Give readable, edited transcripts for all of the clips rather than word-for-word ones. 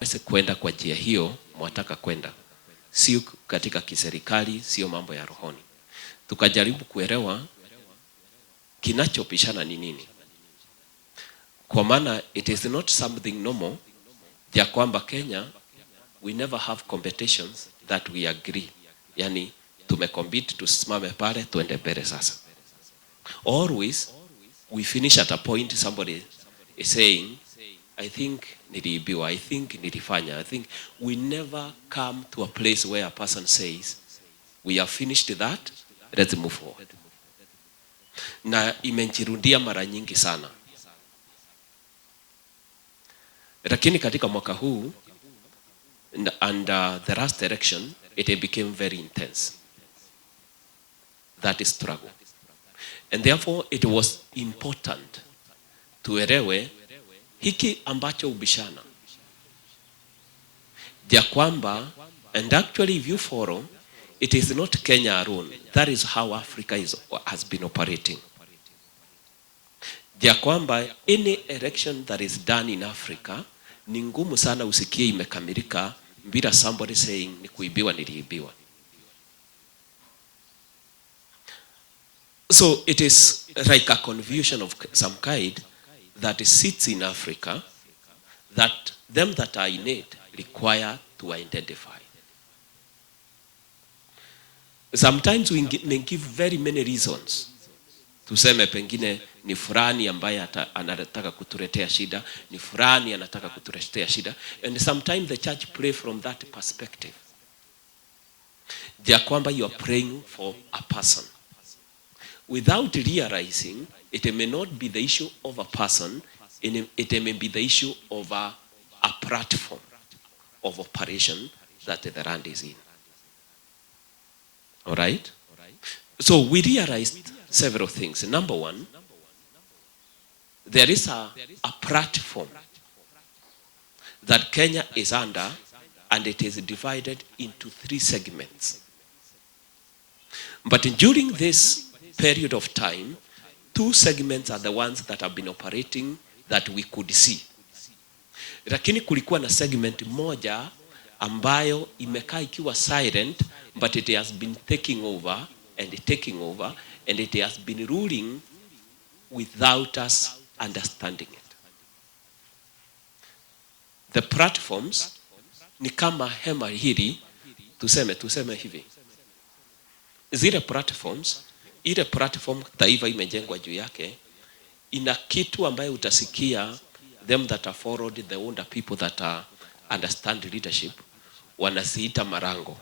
Wese kwenda kwa njia hiyo mwataka kwenda, sio katika kiserikali, sio mambo ya rohoni. Tukajaribu kuelewa kinachopishana ni nini, kwa maana it is not something normal ya kwamba Kenya we never have competitions that we agree, yani tumecompete tusimame pale tuende mbele. Sasa always we finish at a point somebody is saying I think niliibiwa, I think nilifanya, I think we never come to a place where a person says we have finished that, let's move forward. Na imenjirudia mara nyingi sana, lakini katika mwaka huu and the last election it became very intense, that is struggle, and therefore it was important tuelewe hiki ambacho ubishana ya kwamba, and actually if you follow, it is not Kenya alone, that is how Africa has been operating, ya kwamba any election that is done in Africa ni ngumu sana usikie imekamilika bila somebody saying ni kuibiwa, niliibiwa. So it is like a confusion of some kind that sits in Africa that them that are in it require to identify. Sometimes we may give very many reasons. Tuseme pengine ni fulani ambaye anataka kutuletea shida, ni fulani anataka kutuletea shida, and sometimes the church pray from that perspective. Ya kwamba you are praying for a person without realizing it may not be the issue of a person, it may be the issue of a platform of operation that the land is in. All right? So we realized several things. Number one, there is a platform that Kenya is under, and it is divided into 3 segments. But during this period of time, 2 segments are the ones that have been operating that we could see. Lakini kulikuwa na segment moja ambayo imekaa ikiwa silent, but it has been taking over and it has been ruling without us understanding it. The platforms ni kama hema hili, tuseme hivi. Zile platforms, ile platform taifa imejengwa juu yake, ina kitu ambayo utasikia them that are followed, the older people that are understand leadership, wanasiita marango.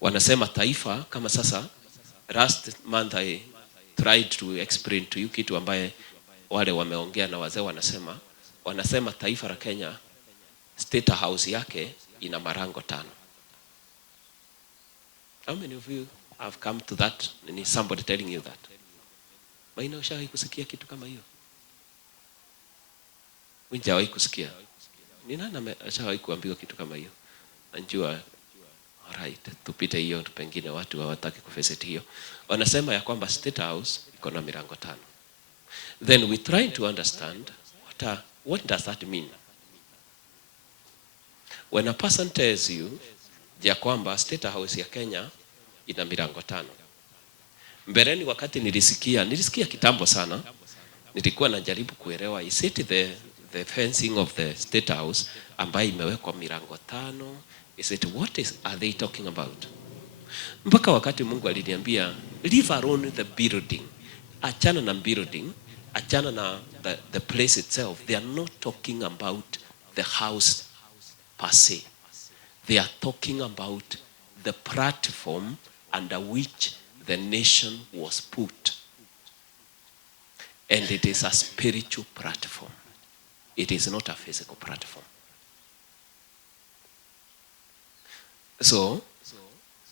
Wanasema taifa kama sasa, last month I tried to explain to you kitu ambaye wale wameongea na wazee wanasema taifa la Kenya state house yake ina marango 5. How many of you have come to that? Ni somebody telling you that? Maina ushawahi kusikia kitu kama hiyo? Hujawahi kusikia? Ni nani ameshawahi kuambiwa kitu kama hiyo? Najua alright, tupite hiyo, pengine watu hawataki kuvisit hiyo. Wanasema ya kwamba state house iko na milango 5. Then we try to understand what does that mean? When a person tells you ya kwamba state house ya Kenya ina milango 5. Mbeleni wakati nilisikia kitambo sana, nilikuwa najaribu kuelewa, is it the fencing of the state house ambayo imewekwa milango 5? Is it are they talking about? Mpaka wakati Mungu aliniambia leave alone the building. Achana na building, achana na the place itself. They are not talking about the house per se. They are talking about the platform under which the nation was put. And it is a spiritual platform. It is not a physical platform. So,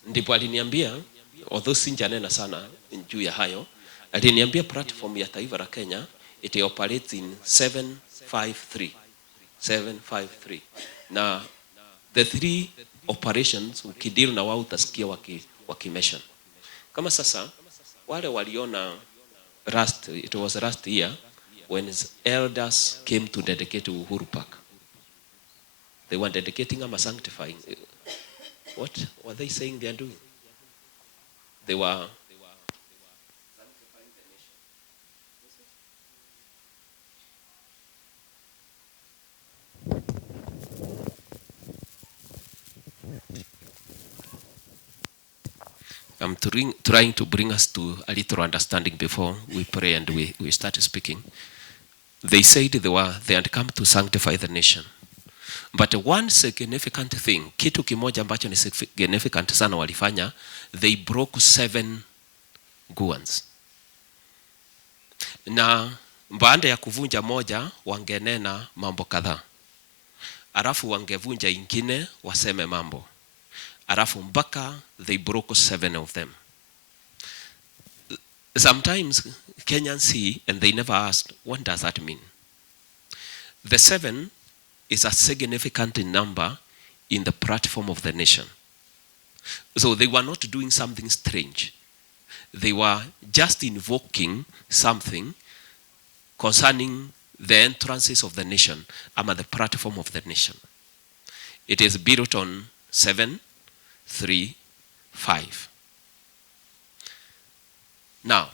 ndipo aliniambia, although sinjanena sana juu ya hayo, aliniambia platform ya taifa la Kenya, it operates in 753. Na the 3 operations, ukideal na wao utasikia wakimention. Kama sasa, wale waliona it was last year, when elders came to dedicate Uhuru Park. They were dedicating and sanctifying. What were they saying they are doing? They were sanctifying the nation. I'm trying to bring us to a little understanding before we pray and we start speaking. They said they had come to sanctify the nation. But one significant thing, kitu kimoja ambacho ni significant sana walifanya, they broke 7 guans. Na baada ya kuvunja moja, wangenena mambo kadhaa. Alafu wangevunja ingine waseme mambo. Alafu mpaka they broke 7 of them. Sometimes Kenyans see and they never asked, what does that mean? The 7 is a significant number in the platform of the nation. So they were not doing something strange. They were just invoking something concerning the entrances of the nation, the platform of the nation. It is built on 7, 3, 5. Now,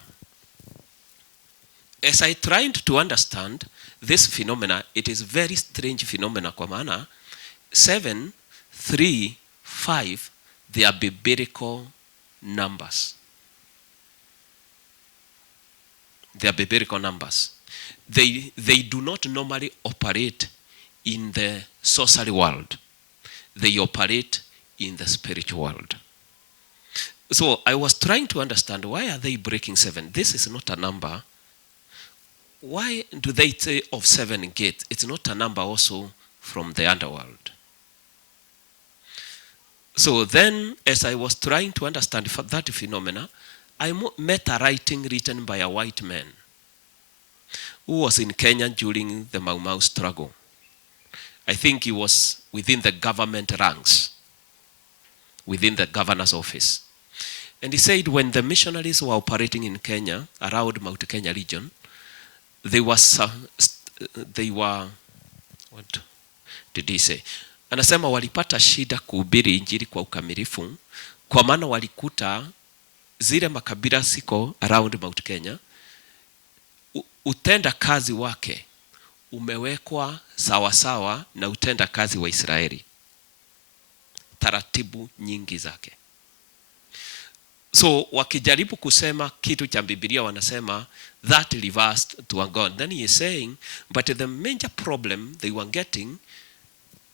as I tried to understand this phenomena, it is very strange phenomena kwa maana 7, 3, 5, they are biblical numbers. They are biblical numbers. They do not normally operate in the sorcery world. They operate in the spiritual world. So I was trying to understand, why are they breaking 7? This is not a number. Why do they say of 7 gates? It's not a number also from the underworld. So then, as I was trying to understand that phenomena, I met a writing written by a white man who was in Kenya during the Mau Mau struggle. I think he was within the government ranks, within the governor's office. And he said when the missionaries were operating in Kenya, around Mount Kenya region, they were, what did he say? Anasema walipata shida kuhubiri injili kwa ukamilifu, kwa maana walikuta zile makabila siko around Mount Kenya, utenda kazi wake umewekwa sawa sawa na utenda kazi wa Israeli. Taratibu nyingi zake. So wakijaribu kusema kitu cha Biblia wanasema that reversed to a God. Then he is saying, but the major problem they were getting,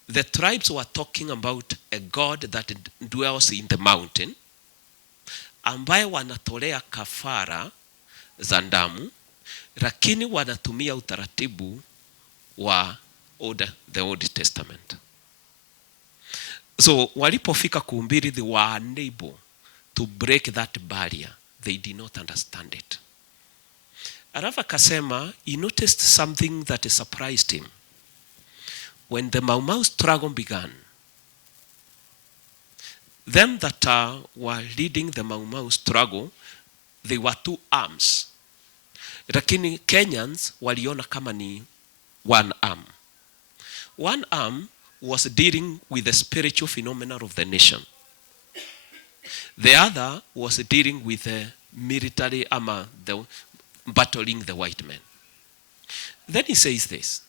the tribes were talking about a God that dwells in the mountain, ambaye wanatolea kafara za damu, lakini wanatumia utaratibu wa the Old Testament. So walipofika kuhubiri, they were unable to break that barrier. They did not understand it. Alafu akasema, he noticed something that surprised him. When the Mau Mau struggle began, them that were leading the Mau Mau struggle, they were 2 arms. Lakini Kenyans waliona kama ni 1 arm. 1 arm was dealing with the spiritual phenomena of the nation. The other was dealing with the military the battling the white men. Then he says this.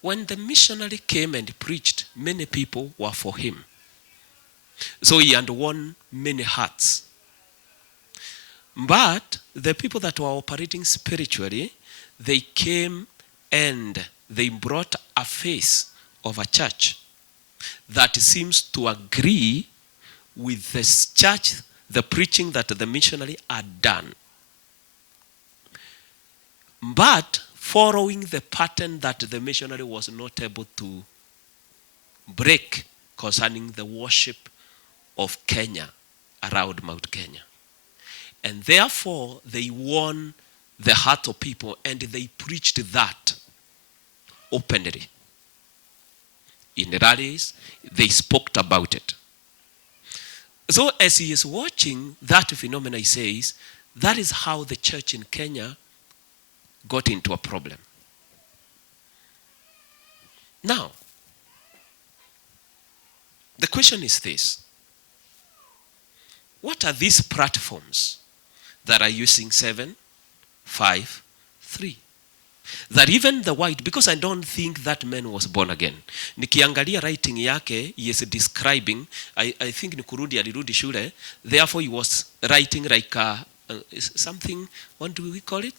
When the missionary came and preached, many people were for him. So he had won many hearts. But the people that were operating spiritually, they came and they brought a face of a church that seems to agree with this church, the preaching that the missionary had done. But following the pattern that the missionary was not able to break concerning the worship of Kenya, around Mount Kenya. And therefore, they won the heart of people and they preached that openly. In the rallies, they spoke about it. So as he is watching that phenomenon, he says, that is how the church in Kenya got into a problem. Now, question is this: what are these platforms that are using 7, 5, 3? That even the white, because I don't think that man was born again. Nikiangalia writing yake, he is describing, I think nikurudi alirudi shule, therefore he was writing like something, what do we call it?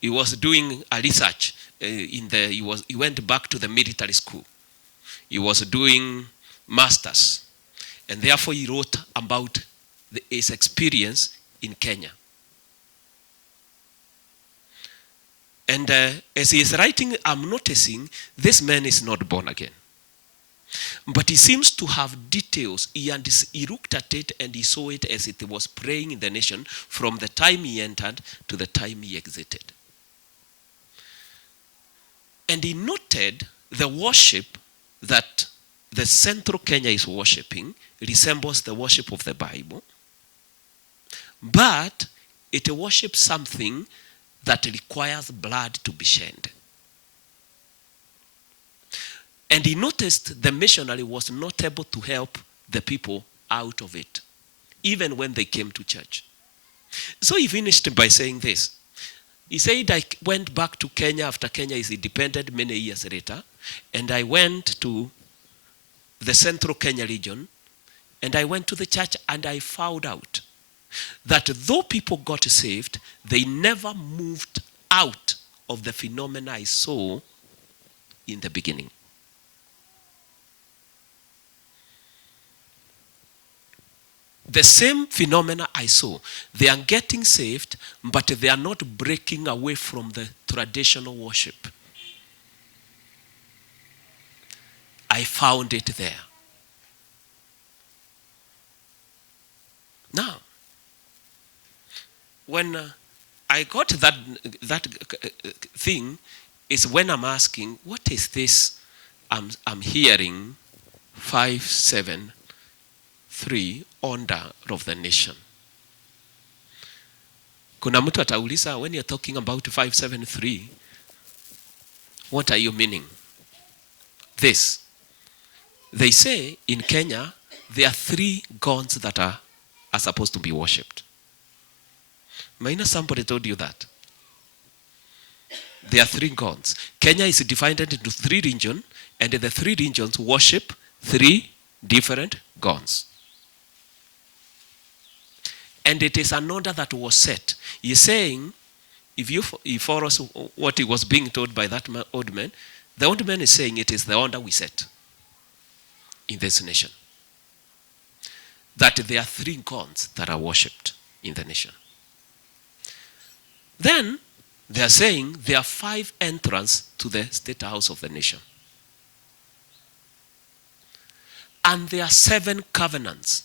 He was doing a research he went back to the military school. He was doing masters, and therefore he wrote about his experience in Kenya. And as he is writing, I'm noticing this man is not born again. But he seems to have details. He looked at it and he saw it as it was praying in the nation from the time he entered to the time he exited. And he noted the worship that the Central Kenya is worshiping resembles the worship of the Bible. But it worships something that requires blood to be shed. And he noticed the missionary was not able to help the people out of it, even when they came to church. So he finished by saying this. He said, I went back to Kenya after Kenya is independent many years later, and I went to the Central Kenya region, and I went to the church, and I found out that though people got saved, they never moved out of the phenomena I saw in the beginning. The same phenomena I saw. They are getting saved, but they are not breaking away from the traditional worship. I found it there. Now, when I got that thing, is when I'm asking, what is this I'm hearing 573 order of the nation? Kuna mtu atauliza, when you're talking about 573, what are you meaning? This. They say in Kenya, there are 3 gods that are supposed to be worshipped. Minus somebody told you that. There are 3 gods. Kenya is divided into 3 regions, and the 3 regions worship 3 different gods. And it is an order that was set. He's saying, if you follow what he was being told by that old man, the old man is saying it is the order we set in this nation. That there are 3 gods that are worshipped in the nation. Then they are saying there are 5 entrances to the state house of the nation. And there are 7 covenants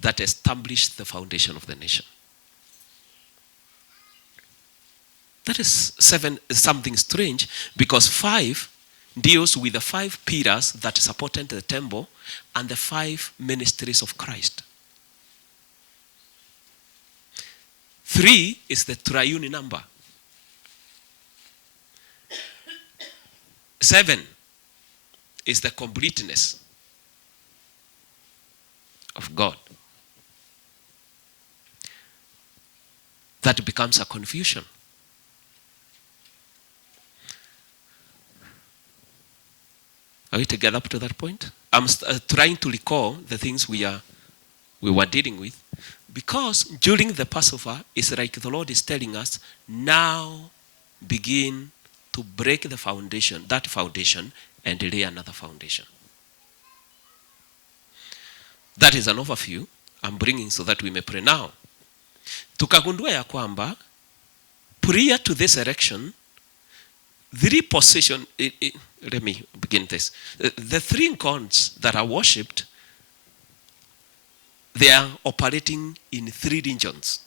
that establish the foundation of the nation. That is something strange, because 5 deals with the 5 pillars that supported the temple and the 5 ministries of Christ. 3 is the triune number. 7 is the completeness of God. That becomes a confusion. Are we together up to that point? I'm trying to recall the things we were dealing with, because during the Passover, it's like the Lord is telling us, now begin to break the foundation, that foundation, and lay another foundation. That is an overview I'm bringing so that we may pray now. Tukagundua ya kwamba, prior to this election, 3 positions, let me begin this. The 3 gods that are worshipped, they are operating in 3 regions.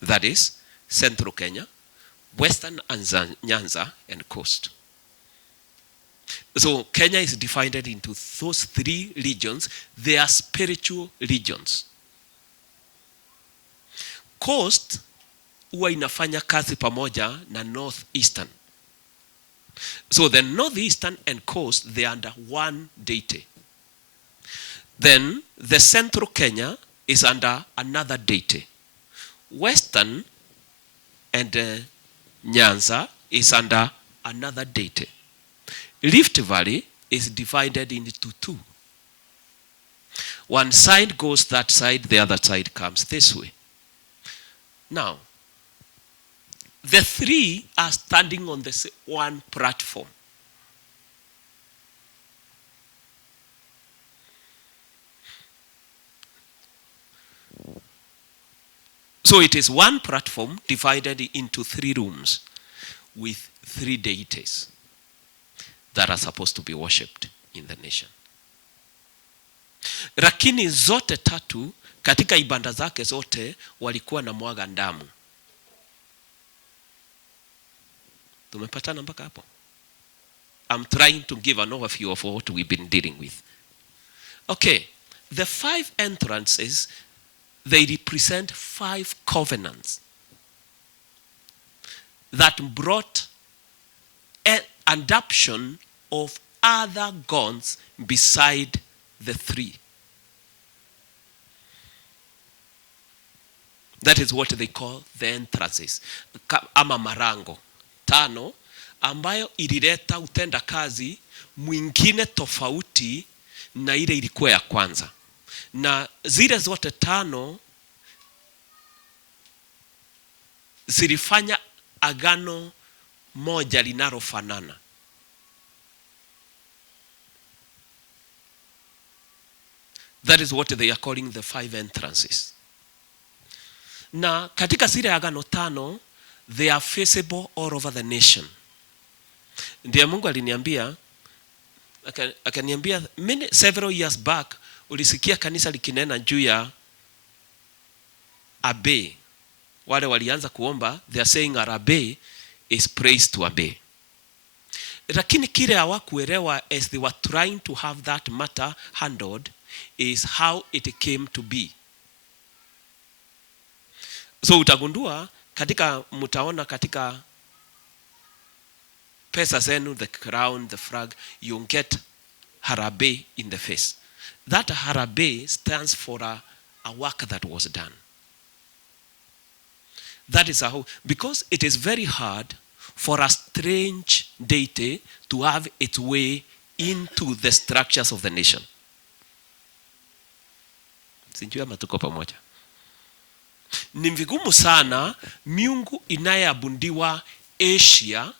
That is, Central Kenya, Western Nyanza, and Coast. So Kenya is divided into those 3 regions. They are spiritual regions. Coast huwa inafanya kazi pamoja na Northeastern. So the northeastern and coast, they are under one deity. Then the central Kenya is under another deity. Western and Nyanza is under another deity. Rift Valley is divided into two. One side goes that side, the other side comes this way. Now, the three are standing on the one platform. So it is one platform divided into 3 rooms with 3 deities that are supposed to be worshipped in the nation. Lakini zote tatu katika ibada zake zote walikuwa na mwaga damu. Tumepatana mpaka hapo? I'm trying to give an overview of what we've been dealing with. Okay, the 5 entrances, they represent 5 covenants that brought an adoption of other gods beside the 3. That is what they call the entrances, ama marango 5 ambayo ilileta utenda kazi mwingine tofauti na ile ilikuwa ya kwanza. Na zile zote 5 zilifanya agano moja linalofanana. That is what they are calling the 5 entrances. Na katika zile agano 5, they are visible all over the nation. Ndiye Mungu aliniambia, akaniambia several years back, ulisikia kanisa likinena juu ya obey. Wale walianza kuomba, they are saying obey is praise to obey. Lakini kile hawakuelewa as they were trying to have that matter handled is how it came to be. So utagundua mutaona katika pesa zenu, the crown, the flag, you get harambee in the face. That harambee stands for a work that was done. That is how, because it is very hard for a strange deity to have its way into the structures of the nation. Sijui ama tuko pamoja. Ni vigumu sana miungu inayeabudiwa Asia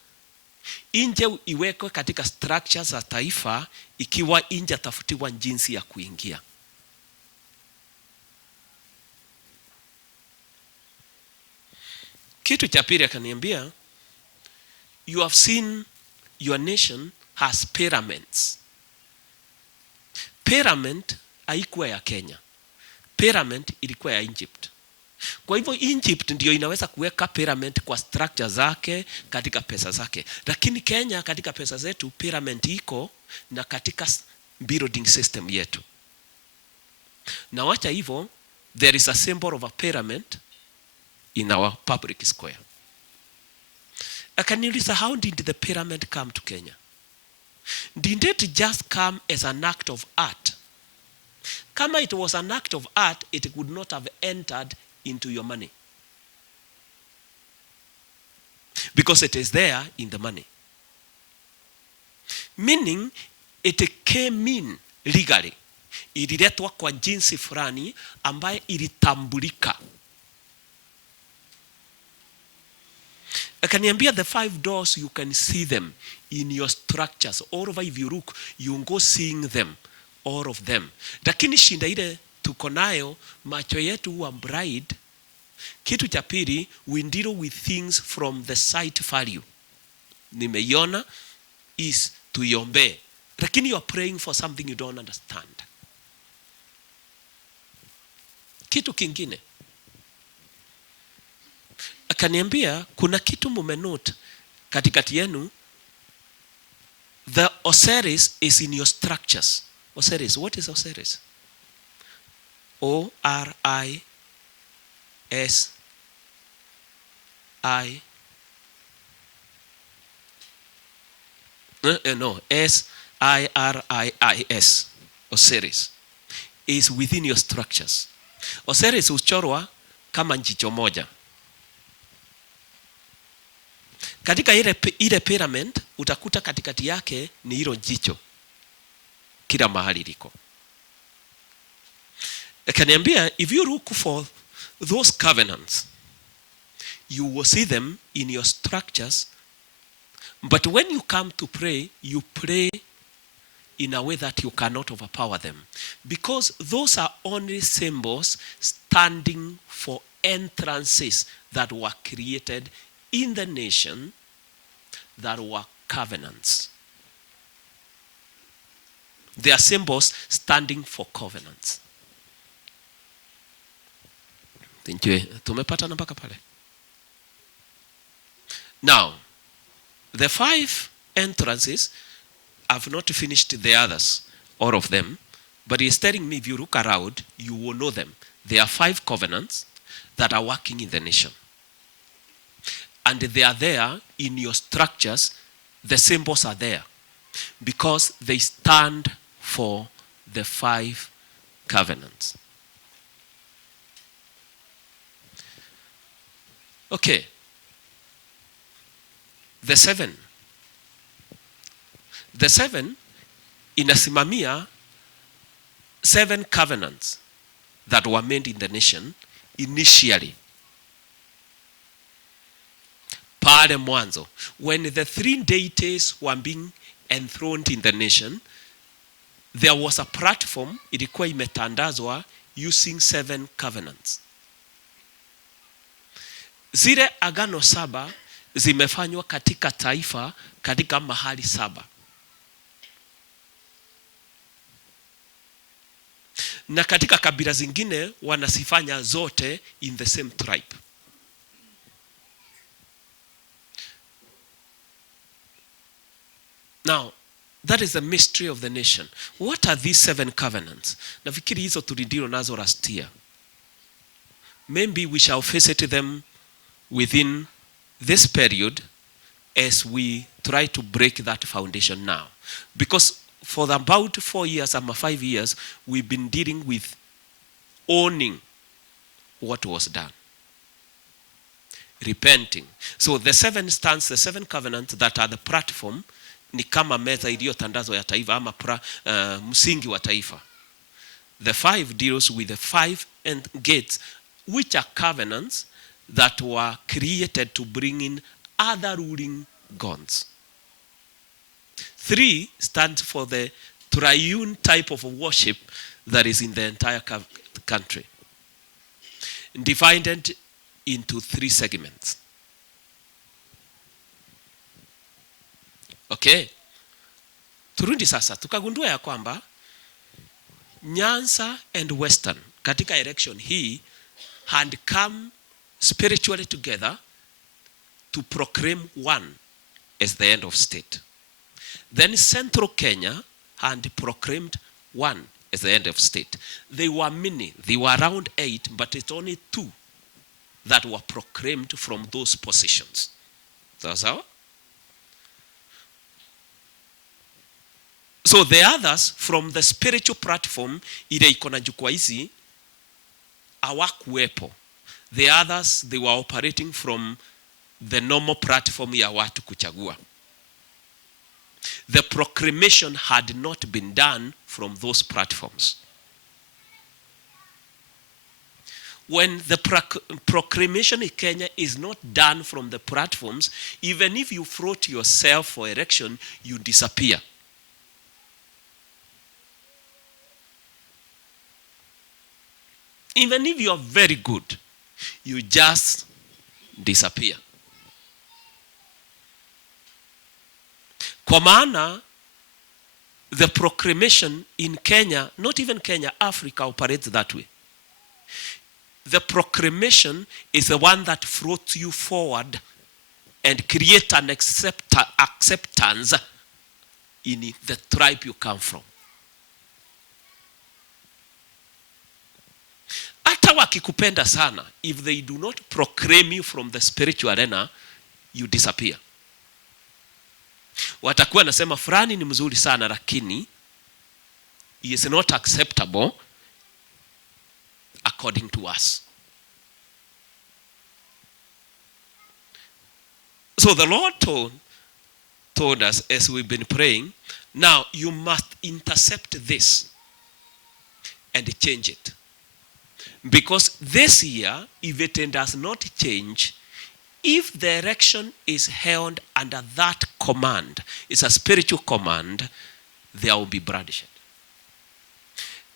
nje iwekwe katika structures za taifa ikiwa nje tafutiwa jinsi ya kuingia. Kitu cha pili akaniambia, you have seen your nation has pyramids. Pyramid haikuwa ya Kenya. Pyramid ilikuwa ya Egypt. Kwa hivyo Egypt ndio inaweza kuweka pyramid kwa structure zake katika pesa zake. Lakini Kenya katika pesa zetu pyramid iko na katika building system yetu. Na wacha hivyo, there is a symbol of a pyramid in our public square. Akaniuliza, how did the pyramid come to Kenya? Did it just come as an act of art? Kama it was an act of art, it could not have entered into your money. Because it is there in the money. Meaning, it came in legally. Ililetwa kwa jinsi fulani ambaye ilitambulika. Akaniambia the 5 doors, you can see them in your structures. All over, if you look, you go seeing them, all of them. Lakini shinda ile tuko nayo, macho yetu huwa blind. Kitu cha pili, we deal with things from the sight value. Nimeiona is tuiombe. Lakini you are praying for something you don't understand. Kitu kingine, akaniambia kuna kitu mumenote katikati yenu. The Osiris is in your structures. Osiris, what is Osiris? O-R-I-S-I. No, Siris, Osiris, is within your structures. Osiris huchorwa kama njicho moja. Katika ile pyramid utakuta katikati yake ni hilo jicho. Kila mahali liko. Akaniambia, if you look for those covenants, you will see them in your structures. But when you come to pray, you pray in a way that you cannot overpower them. Because those are only symbols standing for entrances that were created in the nation, that were covenants. They are symbols standing for covenants. Tumepata mpaka pale. Now, the 5 entrances, I've not finished the others, all of them, but he's telling me if you look around, you will know them. There are 5 covenants that are working in the nation. And they are there in your structures. The symbols are there because they stand for the 5 covenants. Okay. The 7 inasimamia 7 covenants that were made in the nation initially. Pale mwanzo, when the 3 deities were being enthroned in the nation, there was a platform ilikuwa imetandazwa using 7 covenants. Zile agano 7 zimefanywa katika taifa katika mahali 7. Na katika kabila zingine wanasifanya zote in the same tribe. Now, that is the mystery of the nation. What are these 7 covenants? Nafikiri hizo tulidilo nazo last year. Maybe we shall visit them within this period as we try to break that foundation now. Because for about 4 years or 5 years, we've been dealing with owning what was done. Repenting. So the 7 stands, the 7 covenants that are the platform, ni kama meza iliyotandazwa ya taifa ama msingi wa taifa. The 5 deals with the 5 gates, which are covenants that were created to bring in other ruling gods. 3 stands for the triune type of worship that is in the entire country, divided into 3 segments. Okay. Turudi sasa, tukagundua ya kwamba Nyanza and Western katika election hii had come spiritually together to proclaim one as the end of state. Then Central Kenya had proclaimed one as the end of state. They were many. They were around 8, but it's only 2 that were proclaimed from those positions. So the others from the spiritual platform ile iko na jukwaa hizi hawakuwepo. The others, they were operating from the normal platform ya watu kuchagua. The proclamation had not been done from those platforms. When the proclamation in Kenya is not done from the platforms, even if you float yourself for election, you disappear. Even if you are very good, you just disappear. Kwa maana, the proclamation in Kenya, not even Kenya, Africa operates that way. The proclamation is the one that floats you forward and create an acceptance in the tribe you come from. Hata wakikupenda sana, if they do not proclaim you from the spiritual arena, you disappear. watakuwa nasema fulani ni mzuri sana, lakini he is not acceptable according to us. So the Lord told us as we've been praying, now you must intercept this and change it. Because this year, if it does not change, if the election is held under that command, it's a spiritual command, there will be bloodshed.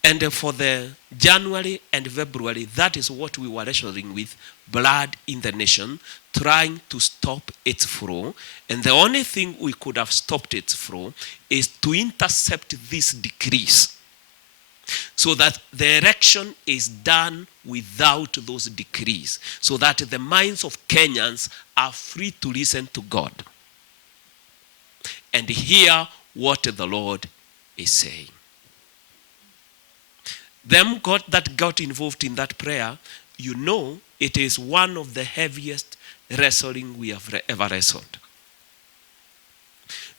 And for the January and February, that is what we were wrestling with, blood in the nation, trying to stop its flow. And the only thing we could have stopped its flow is to intercept these decrees, so that the election is done without those decrees, so that the minds of Kenyans are free to listen to God and hear what the Lord is saying. Them God that got involved in that prayer, you know, it is one of the heaviest wrestling we have ever wrestled,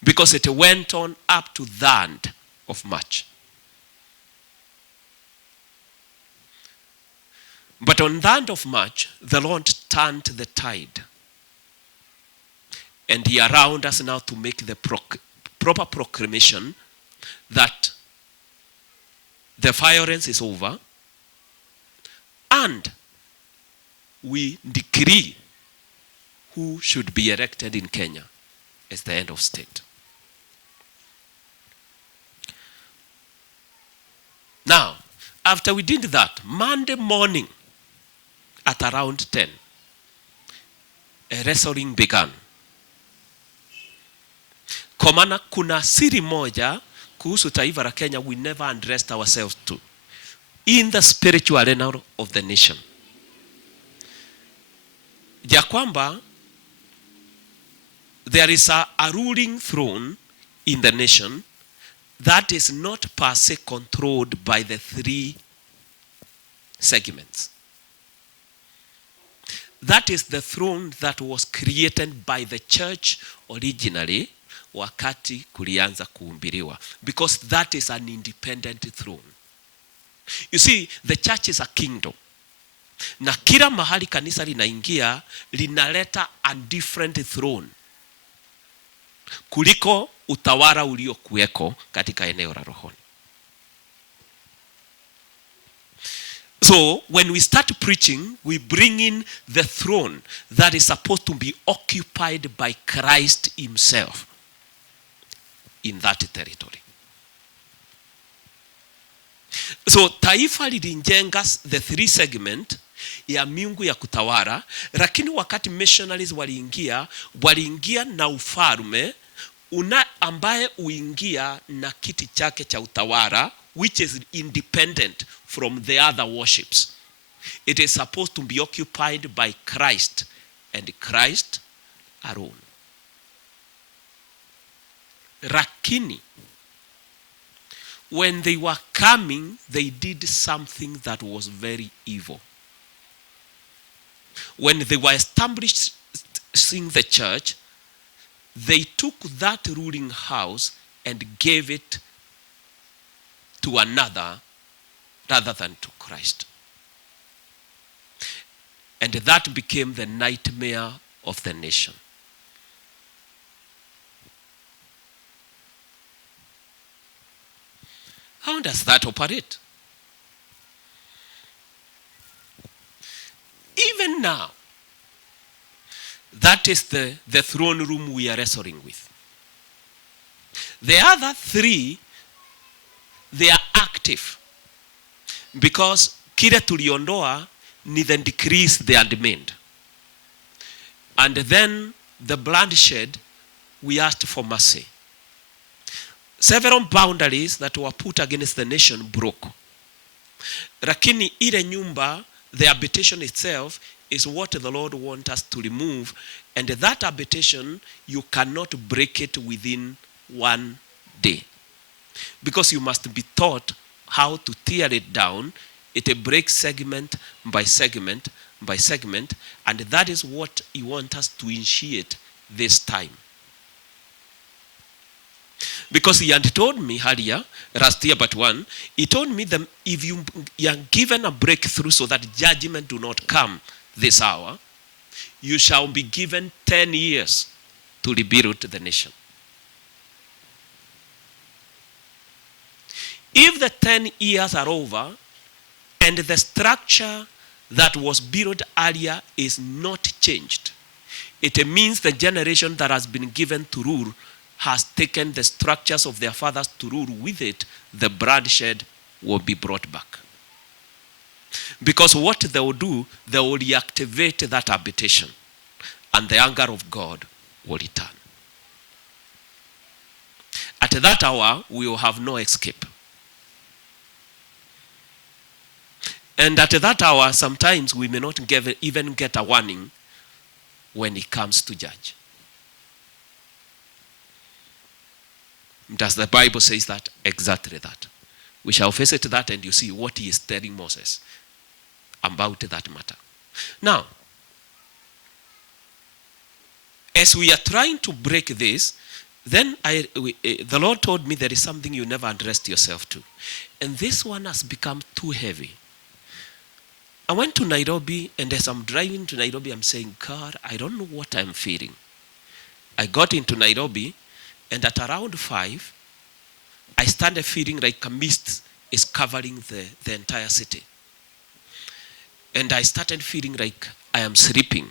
because it went on up to the end of March. But on the end of March, the Lord turned the tide, and He allowed us now to make the proper proclamation that the violence is over, and we decree who should be elected in Kenya as the head of state. Now, after we did that, Monday morning at around 10, a wrestling began. Kwa maana kuna siri moja kuhusu taifa la Kenya we never undressed ourselves to, in the spiritual arena of the nation, ya kwamba there is a ruling throne in the nation that is not per se controlled by the three segments. That is the throne that was created by the church originally, wakati kulianza kuhubiriwa, because that is an independent throne. You see, the church is a kingdom, na kila mahali kanisa linaingia linaleta a different throne kuliko utawala uliokuweko katika eneo la rohoni. So when we start preaching, we bring in the throne that is supposed to be occupied by Christ Himself in that territory. So taifa lilijenga the three segment ya miungu ya kutawala, lakini wakati missionaries waliingia na ufalme ambaye uingia na kiti chake cha utawala, which is independent from the other worships. It is supposed to be occupied by Christ and Christ alone. Lakini, when they were coming, they did something that was very evil. When they were establishing the church, they took that ruling house and gave it to another rather than to Christ. And that became the nightmare of the nation. How does that operate? Even now, that is the throne room we are wrestling with. The other three, they are active, because kile tuliondoa ni the decrease they had made. And then the bloodshed, we asked for mercy. Several boundaries that were put against the nation broke. Lakini ile nyumba, the habitation itself, is what the Lord wants us to remove. And that habitation, you cannot break it within one day, because you must be taught how to tear it down. It breaks segment by segment by segment, and that is what He wants us to initiate this time. Because he had told me earlier, last year but one, he told me that if you are given a breakthrough so that judgment do not come this hour, you shall be given 10 years to rebuild the nation. If the 10 years are over and the structure that was built earlier is not changed, it means the generation that has been given to rule has taken the structures of their fathers to rule with it. The bloodshed will be brought back. Because what they will do, they will reactivate that habitation, and the anger of God will return. At that hour, we will have no escape. And at that hour, sometimes we may not even get a warning when he comes to judge. Does the Bible says that? Exactly that. We shall face it that, and you see what he is telling Moses about that matter. Now, as we are trying to break this, then the Lord told me there is something you never addressed yourself to. And this one has become too heavy. I went to Nairobi, and as I'm driving to Nairobi, I'm saying, God, I don't know what I'm feeling. I got into Nairobi, and at around 5, I started feeling like a mist is covering the entire city. And I started feeling like I am sleeping.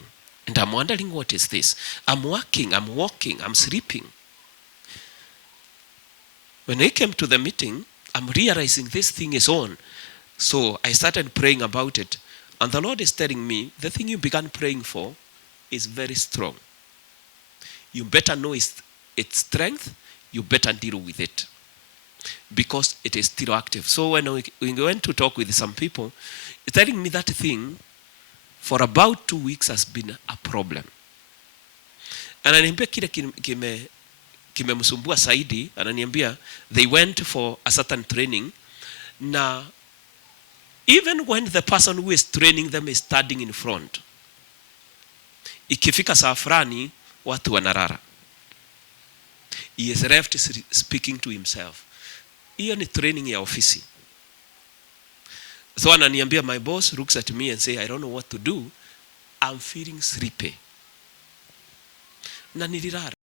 And I'm wondering, what is this? I'm walking, I'm sleeping. When I came to the meeting, I'm realizing this thing is on. So I started praying about it. And the Lord is telling me, the thing you began praying for is very strong. You better know its strength. You better deal with it, because it is still active. So when we went to talk with some people, it's telling me that thing for about 2 weeks has been a problem. Ananiambia kile kimemsumbua zaidi. Ananiambia they went for a certain training. Now, even when the person who is training them is standing in front, ikifika saa fulani watu wanarara. He is left speaking to himself. Hiyo ni training ya ofisi. So ananiambia, my boss looks at me and say, I don't know what to do. I'm feeling sleepy. Na nilirara.